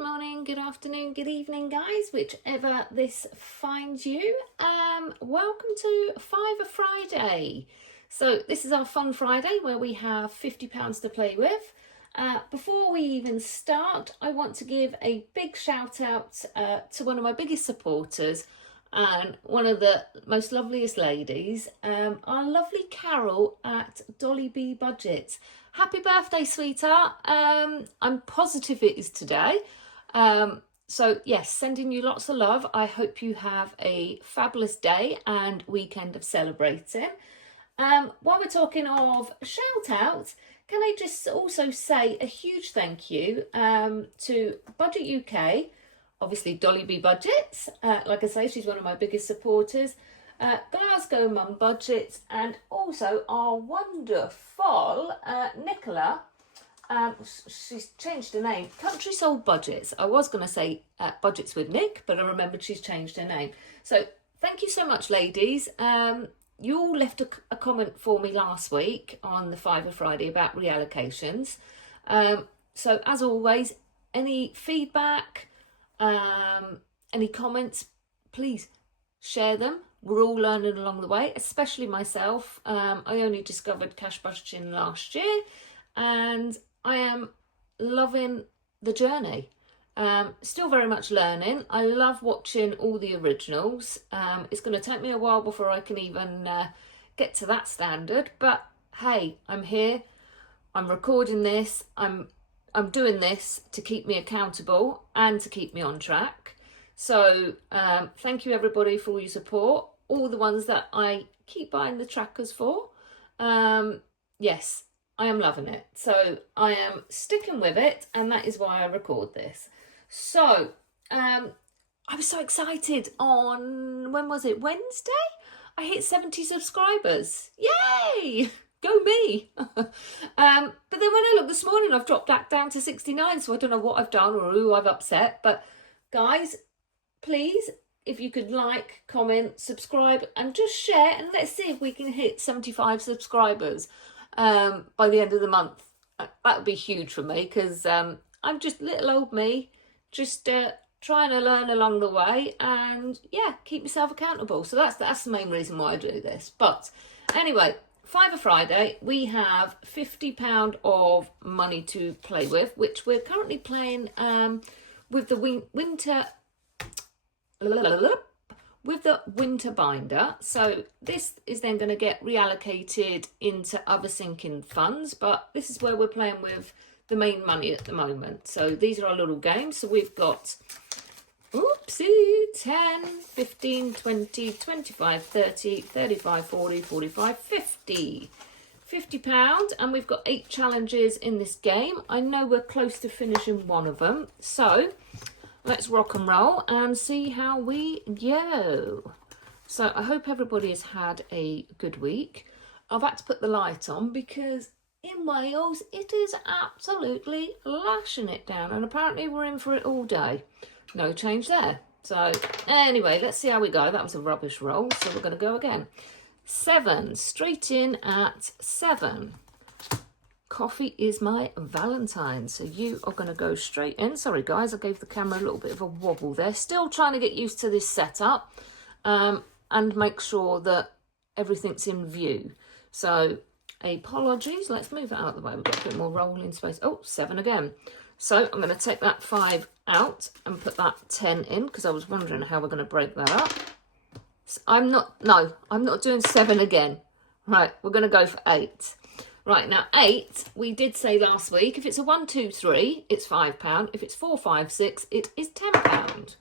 morning, good afternoon, good evening, guys, whichever this finds you. Welcome to Fiver Friday. So this is our fun Friday where we have £50 to play with. Before we even start, I want to give a big shout out to one of my biggest supporters and one of the most loveliest ladies, our lovely Carol at Dolly B Budgets. Happy birthday, sweetheart. I'm positive it is today. So yes, sending you lots of love. I hope you have a fabulous day and weekend of celebrating. While we're talking of shout outs, can I just also say a huge thank you to Budget UK, obviously Dolly B Budgets. Like I say, she's one of my biggest supporters. Glasgow Mum Budgets, and also our wonderful Nicola. She's changed her name, Country Soul Budgets. I was going to say Budgets with Nick, but I remembered she's changed her name. So thank you so much, ladies. You all left a comment for me last week on the Fiver Friday about reallocations. So as always, any feedback, any comments, please share them. We're all learning along the way, especially myself. I only discovered cash budgeting last year and I am loving the journey. Still very much learning. I love watching all the originals. It's going to take me a while before I can even get to that standard. But hey, I'm here. I'm recording this. I'm doing this to keep me accountable and to keep me on track. So thank you everybody for all your support, all the ones that I keep buying the trackers for. Yes, I am loving it. So I am sticking with it, and that is why I record this. So I was so excited on, when was it, Wednesday? I hit 70 subscribers. Yay! Go me! But then when I looked this morning, I've dropped back down to 69, so I don't know what I've done or who I've upset. But guys, please, if you could like, comment, subscribe, and just share, and let's see if we can hit 75 subscribers by the end of the month. That would be huge for me, because I'm just little old me, just trying to learn along the way, and yeah, keep myself accountable. So that's the main reason why I do this. But anyway, Fiver Friday, we have £50 of money to play with, which we're currently playing with the winter binder. So this is then going to get reallocated into other sinking funds, but this is where we're playing with the main money at the moment. So these are our little games. So we've got 10, 15, 20, 25, 30, 35, 40, 45, 50. £50, and we've got 8 challenges in this game. I know we're close to finishing one of them, so let's rock and roll and see how we go. So I hope everybody has had a good week. I've had to put the light on because in Wales it is absolutely lashing it down, and apparently we're in for it all day. No change there. So anyway, let's see how we go. That was a rubbish roll, so we're going to go again. 7, straight in at 7. Coffee is my Valentine, so you are going to go straight in. Sorry guys, I gave the camera a little bit of a wobble there. Still trying to get used to this setup and make sure that everything's in view. So apologies, let's move it out of the way. We've got a bit more rolling space. Oh, 7 again. So I'm going to take that 5 out and put that 10 in, because I was wondering how we're going to break that up. So I'm not doing 7 again. Right, we're going to go for 8. Right, now 8, we did say last week, if it's a 1, 2, 3, it's £5. If it's 4, 5, 6, it is £10.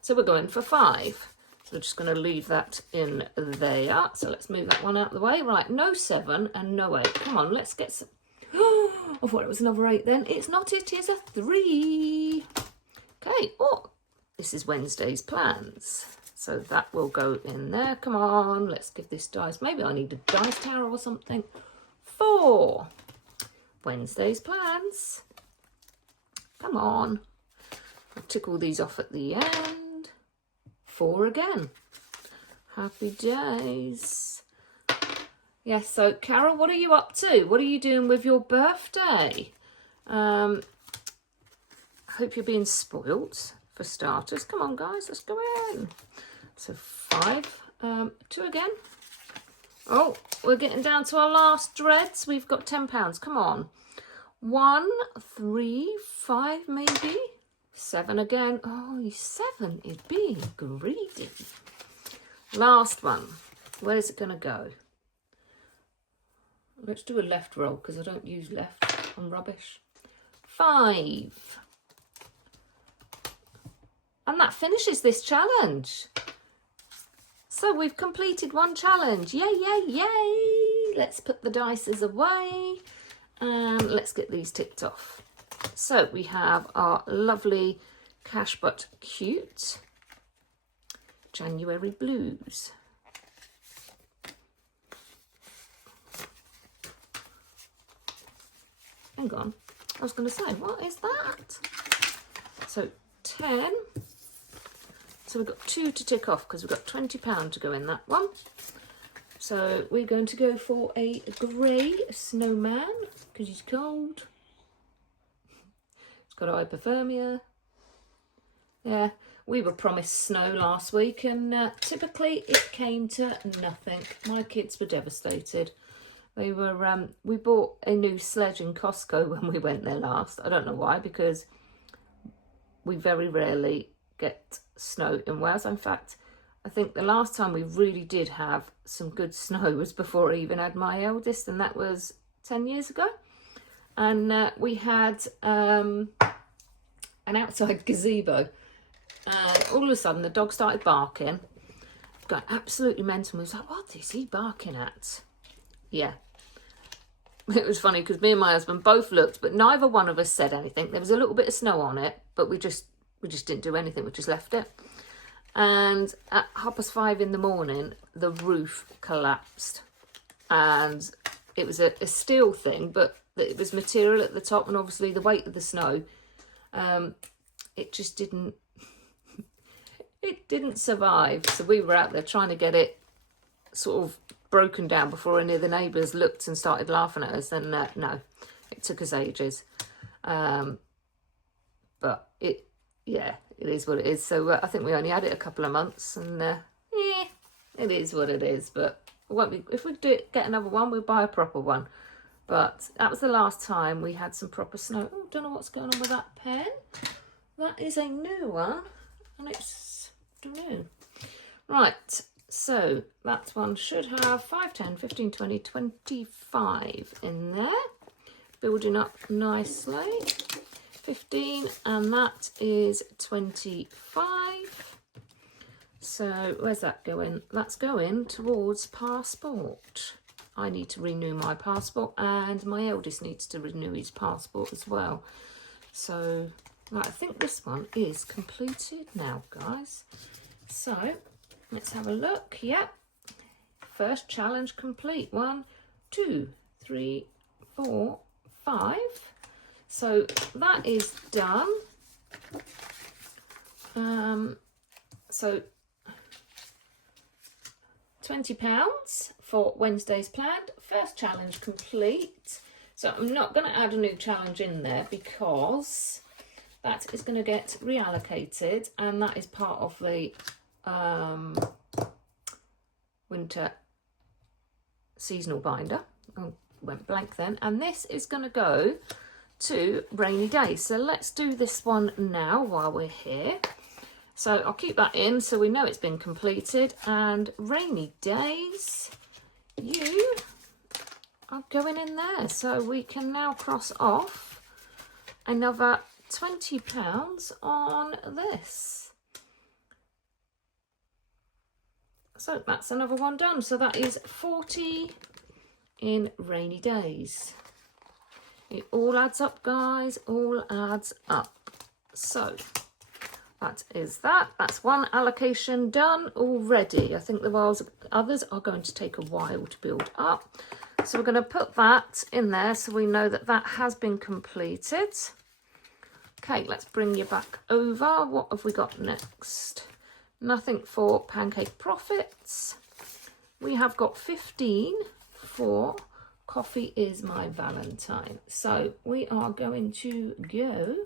So we're going for 5. So we're just going to leave that in there. So let's move that one out of the way. Right, no 7 and no 8. Come on, let's get some. I thought it was another 8 then. It's not, it is a 3. Okay, oh, this is Wednesday's plans. So that will go in there. Come on, let's give this dice. Maybe I need a dice tower or something. 4. Wednesday's plans. Come on. I'll tick all these off at the end. 4 again. Happy days. Yes, so Carol, what are you up to? What are you doing with your birthday? hope you're being spoilt for starters. Come on, guys, let's go in. So 5, 2 again. Oh, we're getting down to our last dreads. We've got £10. Come on. 1, 3, 5, maybe. 7 again. Oh, 7 is being greedy. Last one. Where's it going to go? Let's do a left roll because I don't use left. I'm rubbish. 5. And that finishes this challenge. So we've completed one challenge. Yay, yay, yay. Let's put the dices away and let's get these ticked off. So we have our lovely Cash But Cute January Blues. Hang on, I was going to say, what is that? So 10. So we've got 2 to tick off because we've got £20 to go in that one. So we're going to go for a grey snowman because he's cold. It's got hypothermia. Yeah, we were promised snow last week and typically it came to nothing. My kids were devastated. They were. We bought a new sledge in Costco when we went there last. I don't know why, because we very rarely get snow in Wales. In fact, I think the last time we really did have some good snow was before I even had my eldest, and that was 10 years ago. And we had an outside gazebo, and all of a sudden the dog started barking, got absolutely mental. We was like, what is he barking at? Yeah. It was funny because me and my husband both looked, but neither one of us said anything. There was a little bit of snow on it, but we just didn't do anything. We just left it. And at 5:30 in the morning, the roof collapsed. And it was a steel thing, but it was material at the top, and obviously the weight of the snow, it just didn't, it didn't survive. So we were out there trying to get it sort of broken down before any of the neighbours looked and started laughing at us. Then no, it took us ages. But it is what it is. So I think we only had it a couple of months, and it is what it is. But if we get another one, we'll buy a proper one. But that was the last time we had some proper snow. Oh, don't know what's going on with that pen. That is a new one, and it's new. Right, so that one should have 5, 10, 15, 20, 25 in there. Building up nicely. 15, and that is 25. So where's that going? That's going towards passport. I need to renew my passport, and my eldest needs to renew his passport as well. So I think this one is completed now, guys. So let's have a look. Yep, first challenge complete. 1, 2, 3, 4, 5. So that is done. So £20 for Wednesday's planned. First challenge complete. So I'm not going to add a new challenge in there because that is going to get reallocated, and that is part of the winter seasonal binder. I went blank then. And this is going to go to rainy days. So let's do this one now while we're here. So I'll keep that in so we know it's been completed. And rainy days, you are going in there. So we can now cross off another £20 on this. So that's another one done. So that is 40 in rainy days. It all adds up, guys, all adds up. So that is that. That's one allocation done already. I think the others are going to take a while to build up. So we're going to put that in there so we know that that has been completed. Okay, let's bring you back over. What have we got next? Nothing for pancake profits. We have got 15 for Coffee is My Valentine. So we are going to go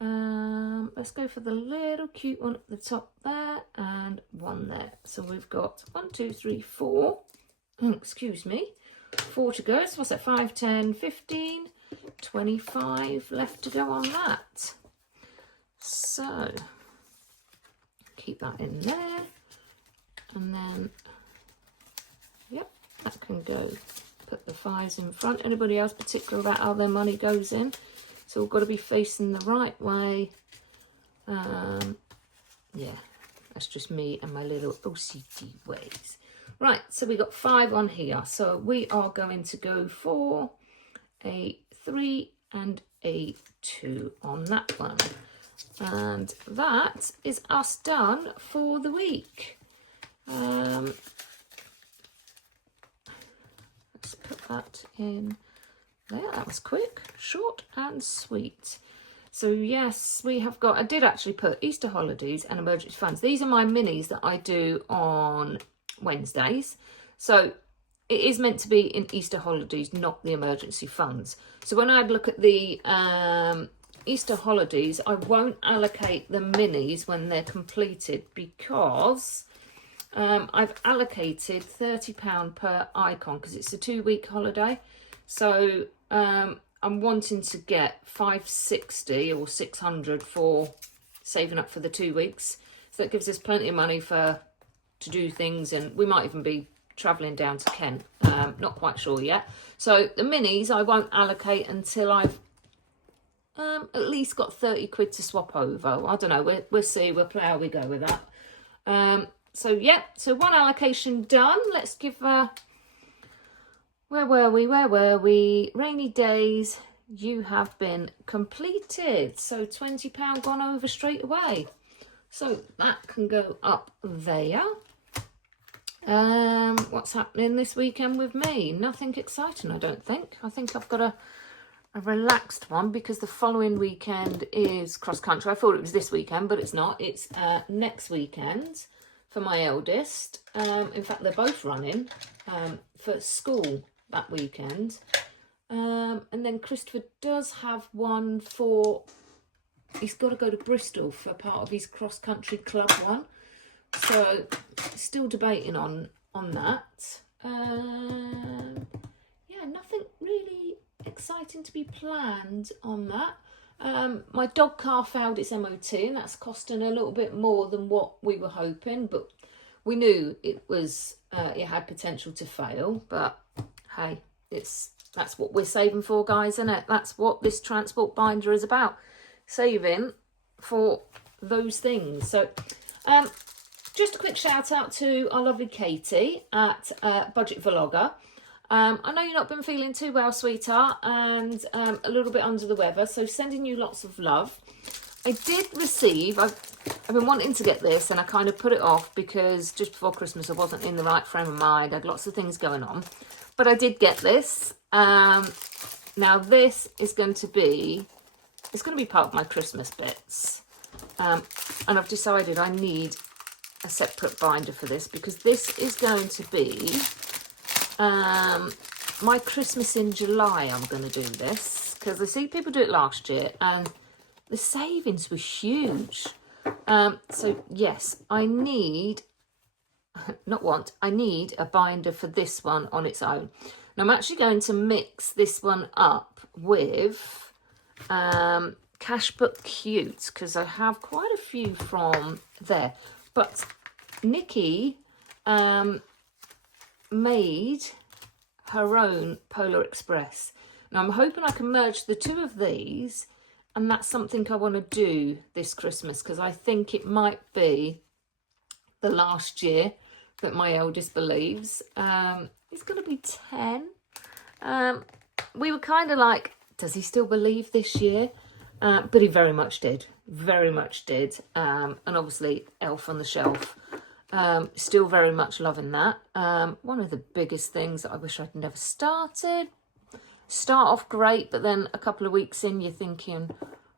Let's go for the little cute one at the top there and one there. So we've got 1, 2, 3, 4. Excuse me. 4 to go. So what's that? 5, 10, 15, 25 left to go on that. So keep that in there. And then, yep, that can go. Put the 5s in front. Anybody else particular about how their money goes in? So we've got to be facing the right way. Yeah, that's just me and my little OCD ways. Right, so we got 5 on here. So we are going to go for a 3 and a 2 on that one. And that is us done for the week. Let's put that in there. That was quick, short and sweet. So yes, we have got, I did actually put Easter holidays and emergency funds. These are my minis that I do on Wednesdays. So it is meant to be in Easter holidays, not the emergency funds. So when I look at the Easter holidays, I won't allocate the minis when they're completed because I've allocated £30 per icon because it's a 2-week holiday. So I'm wanting to get 560 or 600 for saving up for the 2 weeks. So that gives us plenty of money to do things, and we might even be travelling down to Kent. Not quite sure yet. So the minis I won't allocate until I've at least got 30 quid to swap over. I don't know. We'll see. We'll play how we go with that. So yeah. So one allocation done. Let's give Where were we? Rainy days, you have been completed. So £20 gone over straight away. So that can go up there. What's happening this weekend with me? Nothing exciting, I don't think. I think I've got a relaxed one because the following weekend is cross country. I thought it was this weekend, but it's not. It's next weekend for my eldest. In fact, they're both running for school that weekend. And then Christopher does have one for, he's got to go to Bristol for part of his cross-country club one. So still debating on that. Yeah, nothing really exciting to be planned on that. My dog car failed its MOT, and that's costing a little bit more than what we were hoping, but we knew it was it had potential to fail. But hey, that's what we're saving for, guys, isn't it? That's what this transport binder is about, saving for those things. So just a quick shout out to our lovely Katie at Budget Vlogger. I know you've not been feeling too well, sweetheart, and a little bit under the weather, so sending you lots of love. I did receive, I've been wanting to get this, and I kind of put it off because just before Christmas I wasn't in the right frame of mind. I had lots of things going on, but I did get this. Now this is going to be, it's going to be part of my Christmas bits, and I've decided I need a separate binder for this because this is going to be my Christmas in July. I'm going to do this because I see people do it last year and the savings were huge. So yes, I need, I need a binder for this one on its own. Now I'm actually going to mix this one up with Cashbook Cute because I have quite a few from there. But Nikki made her own Polar Express. Now I'm hoping I can merge the two of these, and that's something I want to do this Christmas because I think it might be the last year that my eldest believes. He's going to be 10. We were kind of like, does he still believe this year? But he very much did. Very much did. And obviously Elf on the Shelf. Still very much loving that. One of the biggest things that I wish I'd never started. Start off great, but then a couple of weeks in you're thinking,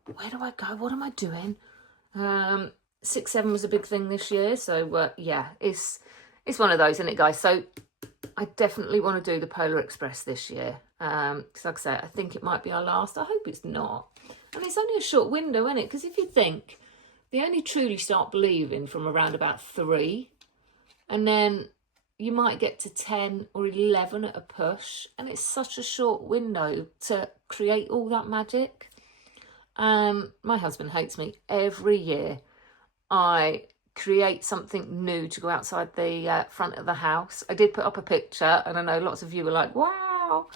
where do I go? What am I doing? 6, 7 was a big thing this year. So yeah, it's one of those, isn't it, guys? So I definitely want to do the Polar Express this year. Because like I say, I think it might be our last. I hope it's not. And it's only a short window, isn't it? Because if you think, they only truly start believing from around about 3, and then you might get to 10 or 11 at a push, and it's such a short window to create all that magic. My husband hates me. Every year I create something new to go outside the front of the house. I did put up a picture, and I know lots of you were like, wow,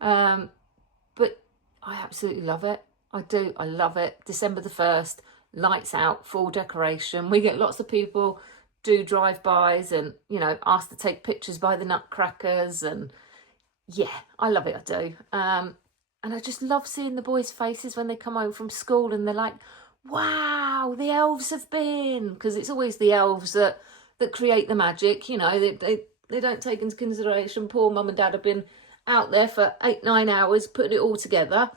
but I absolutely love it. I do. I love it. December the 1st, lights out, full decoration. We get lots of people do drive-bys and, you know, ask to take pictures by the nutcrackers, and yeah, I love it. I do. And I just love seeing the boys' faces when they come home from school and they're like, wow, the elves have been, because it's always the elves that create the magic. You know, they don't take into consideration poor mum and dad have been out there for 8-9 hours putting it all together,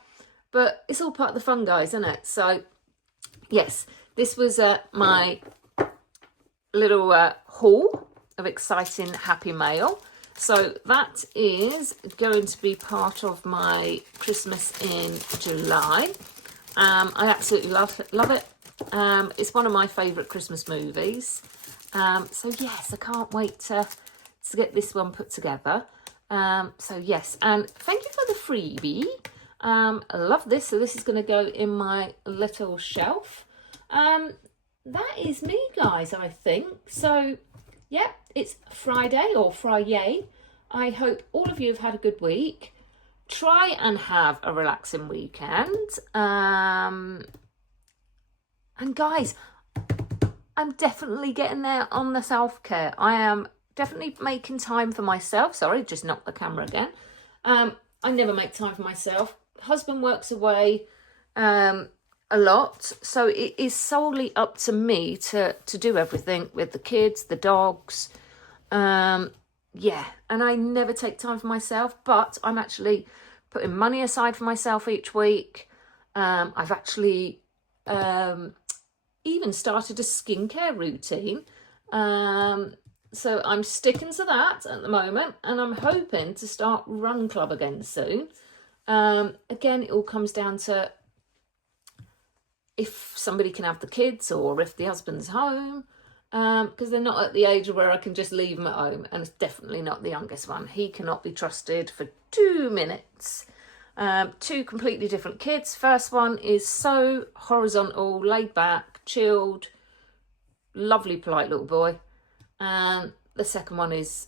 but it's all part of the fun, guys, isn't it? So yes, this was my little haul of exciting happy mail. So that is going to be part of my Christmas in July. I absolutely love it. It's one of my favourite Christmas movies. So yes, I can't wait to get this one put together. So yes, and thank you for the freebie. I love this. So this is going to go in my little shelf. That is me, guys, I think. So yeah, it's Friday or Friday. I hope all of you have had a good week. Try and have a relaxing weekend. And guys, I'm definitely getting there on the self-care. I am definitely making time for myself. Sorry, just knocked the camera again. I never make time for myself. Husband works away a lot, so it is solely up to me to do everything with the kids, the dogs. Yeah, and I never take time for myself, but I'm actually putting money aside for myself each week. I've actually even started a skincare routine. So I'm sticking to that at the moment, and I'm hoping to start Run Club again soon. Again, it all comes down to if somebody can have the kids or if the husband's home, because they're not at the age where I can just leave them at home, and it's definitely not the youngest one. He cannot be trusted for 2 minutes. 2 completely different kids. First one is so horizontal, laid back, chilled, lovely, polite little boy. And the second one is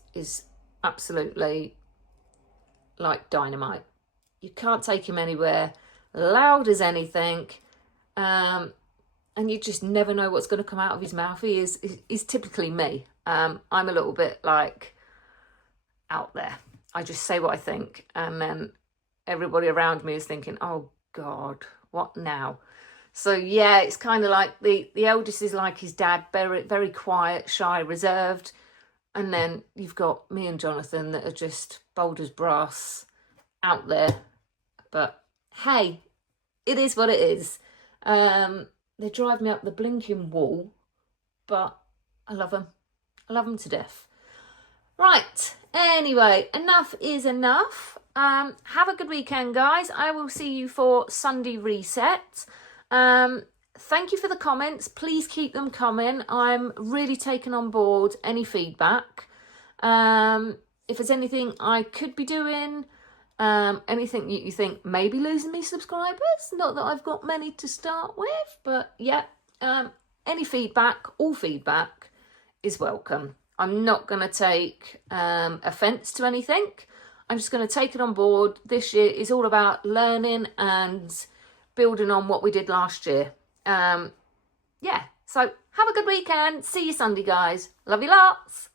absolutely like dynamite. You can't take him anywhere, loud as anything, and you just never know what's going to come out of his mouth. He's typically me. I'm a little bit like out there. I just say what I think, and then everybody around me is thinking, oh God, what now? So yeah, it's kind of like the eldest is like his dad, very, very quiet, shy, reserved. And then you've got me and Jonathan that are just bold as brass, out there. But hey, it is what it is. They drive me up the blinking wall, but I love them. I love them to death. Right, anyway, enough is enough. Have a good weekend, guys. I will see you for Sunday reset. Thank you for the comments. Please keep them coming. I'm really taking on board any feedback. If there's anything I could be doing, anything you think maybe losing me subscribers, not that I've got many to start with, but yeah, any feedback, all feedback is welcome. I'm not going to take offence to anything. I'm just going to take it on board. This year is all about learning and building on what we did last year. Yeah, so have a good weekend. See you Sunday, guys. Love you lots.